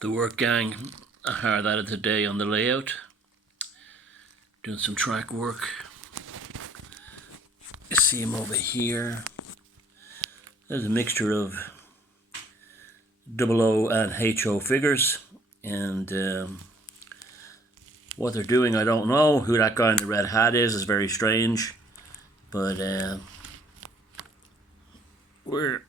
The work gang are hard at it today on the layout, doing some track work. You see them over here. There's a mixture of double O and HO figures, and what they're doing I don't know. Who that guy in the red hat is very strange, but we're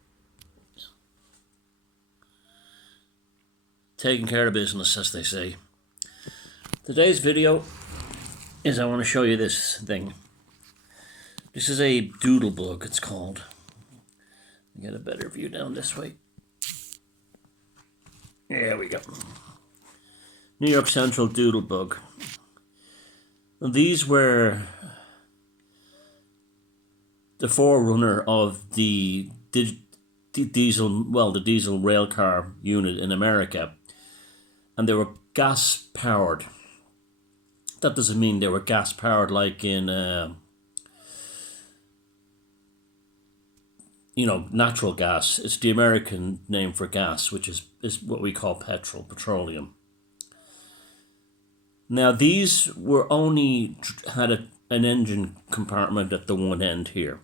taking care of business, as they say. Today's video is I want to show you this thing. This is a Doodlebug, it's called. Get a better view down this way. There we go. New York Central Doodlebug. These were the forerunner of the diesel rail car unit in America, and they were gas powered. That doesn't mean they were gas powered like in natural gas. It's the American name for gas, which is what we call petroleum. Now these were only had an engine compartment at the one end here,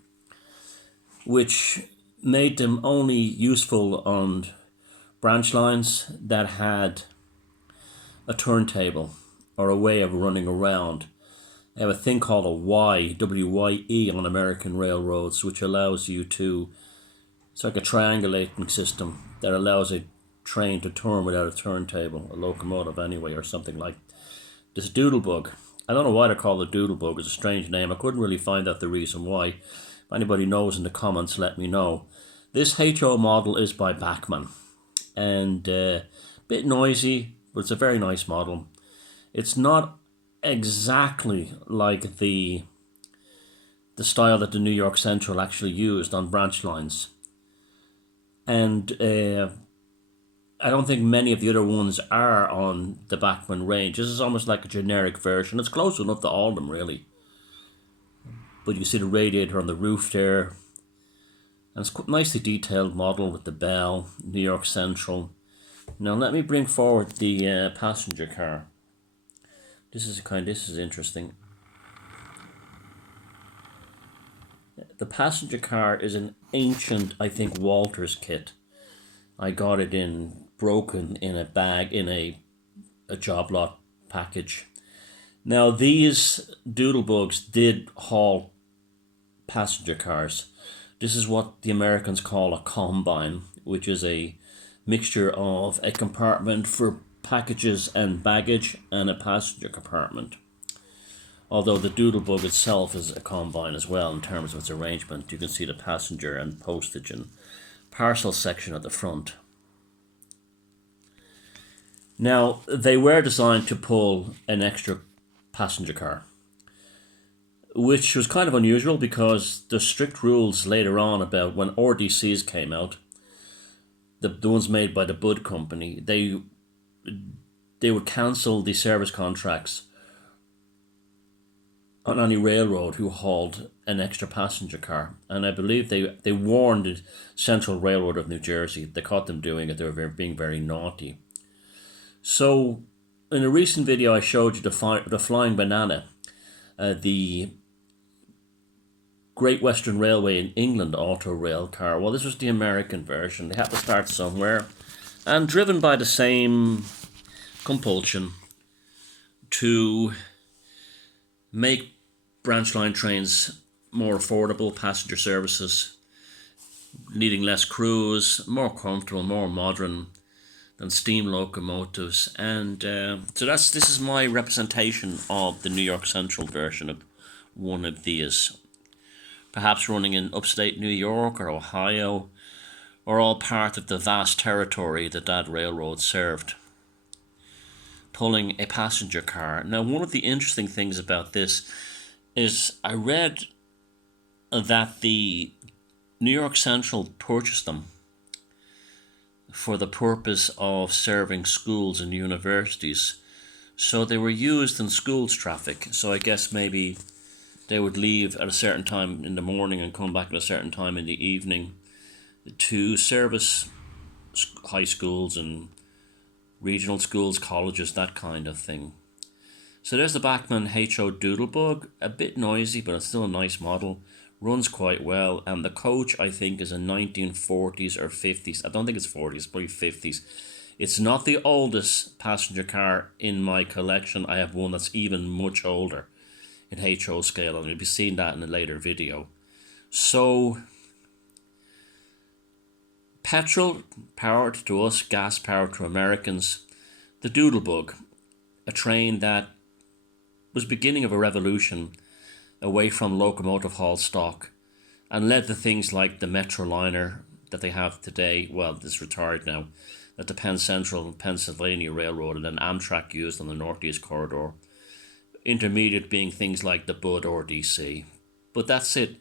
which made them only useful on branch lines that had a turntable or a way of running around. They have a thing called a WYE on American railroads, which allows you to, it's like a triangulating system that allows a train to turn without a turntable, a locomotive anyway, or something like this Doodlebug. I don't know why they're called a Doodlebug. It's a strange name. I couldn't really find out the reason why. If anybody knows in the comments, let me know. This HO model is by Bachmann, and a bit noisy, but it's a very nice model. It's not exactly like the style that the New York Central actually used on branch lines, and I don't think many of the other ones are on the Bachmann range. This is almost like a generic version. It's close enough to all of them, really. But you see the radiator on the roof there. And it's quite nicely detailed model with the bell, New York Central. Now let me bring forward the passenger car. This is interesting. The passenger car is an ancient, I think, Walters kit. I got it broken in a bag in a job lot package. Now these Doodlebugs did haul passenger cars. This is what the Americans call a combine, which is a mixture of a compartment for packages and baggage and a passenger compartment. Although the Doodlebug itself is a combine as well in terms of its arrangement. You can see the passenger and postage and parcel section at the front. Now, they were designed to pull an extra passenger car, which was kind of unusual because the strict rules later on about when RDCs came out, the ones made by the Bud company, they would cancel the service contracts on any railroad who hauled an extra passenger car. And I believe they warned the Central Railroad of New Jersey. They caught them doing it. They were being very naughty. So in a recent video I showed you the Flying Banana, the Great Western Railway in England auto rail car. Well, this was the American version. They had to start somewhere, and driven by the same compulsion to make branch line trains more affordable, passenger services, needing less crews, more comfortable, more modern than steam locomotives. And so this is my representation of the New York Central version of one of these. Perhaps running in upstate New York or Ohio, or all part of the vast territory that railroad served, pulling a passenger car. Now, one of the interesting things about this is I read that the New York Central purchased them for the purpose of serving schools and universities. So they were used in schools traffic. So I guess maybe they would leave at a certain time in the morning and come back at a certain time in the evening to service high schools and regional schools, colleges, that kind of thing. So there's the Bachmann HO Doodlebug, a bit noisy, but it's still a nice model, runs quite well, and the coach I think is a 1940s or 50s, I don't think it's 40s, probably 50s. It's not the oldest passenger car in my collection. I have one that's even much older in HO scale, and you'll be seeing that in a later video. So, petrol powered to us, gas powered to Americans, the Doodlebug, a train that was beginning of a revolution away from locomotive haul stock and led to things like the Metroliner that they have today. Well, it's retired now, that the Penn Central Pennsylvania Railroad and then Amtrak used on the Northeast Corridor. Intermediate being things like the Bud or DC. But that's it.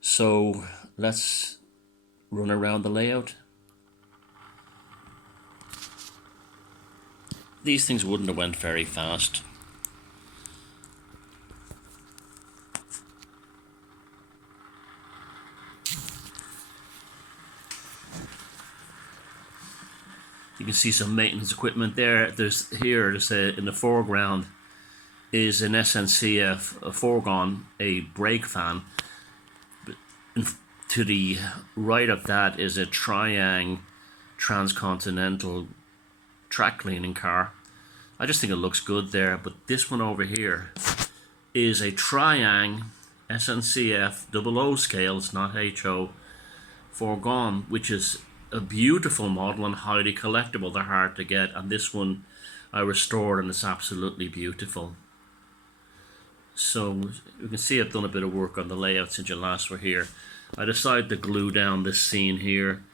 So let's run around the layout. These things wouldn't have went very fast. You can see some maintenance equipment there. There's in the foreground is an SNCF a foregone, a brake fan. To the right of that is a Triang transcontinental track cleaning car. I just think it looks good there. But this one over here is a Triang SNCF 00 scale, it's not HO, foregone, which is a beautiful model and highly collectible. They're hard to get, and this one I restored and it's absolutely beautiful. So you can see I've done a bit of work on the layout since you last were here. I decided to glue down this scene here,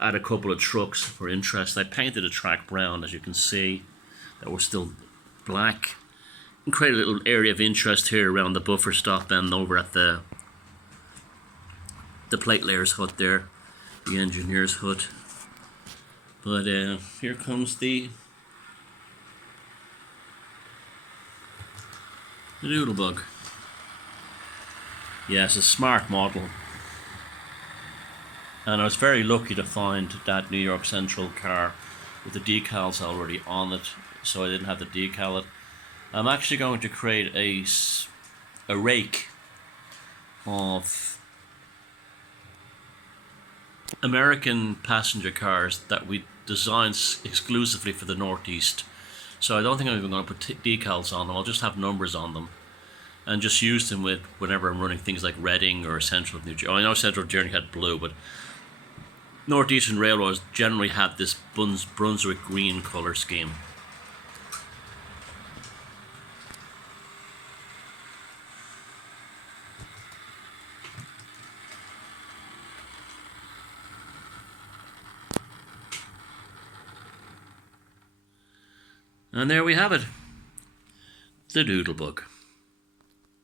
add a couple of trucks for interest. I painted the track brown, as you can see, that were still black, and create a little area of interest here around the buffer stop and over at the plate layers hut there, the engineer's hut. But here comes the Doodlebug. Yeah, it's a smart model. And I was very lucky to find that New York Central car with the decals already on it, so I didn't have to decal it. I'm actually going to create a rake of American passenger cars that we designed exclusively for the Northeast. So I don't think I'm even going to put decals on them. I'll just have numbers on them and just use them with whenever I'm running things like Reading or Central New Jersey. I know Central Journey had blue, but Northeastern Railroads generally have this Brunswick green colour scheme. And there we have it, the Doodlebug.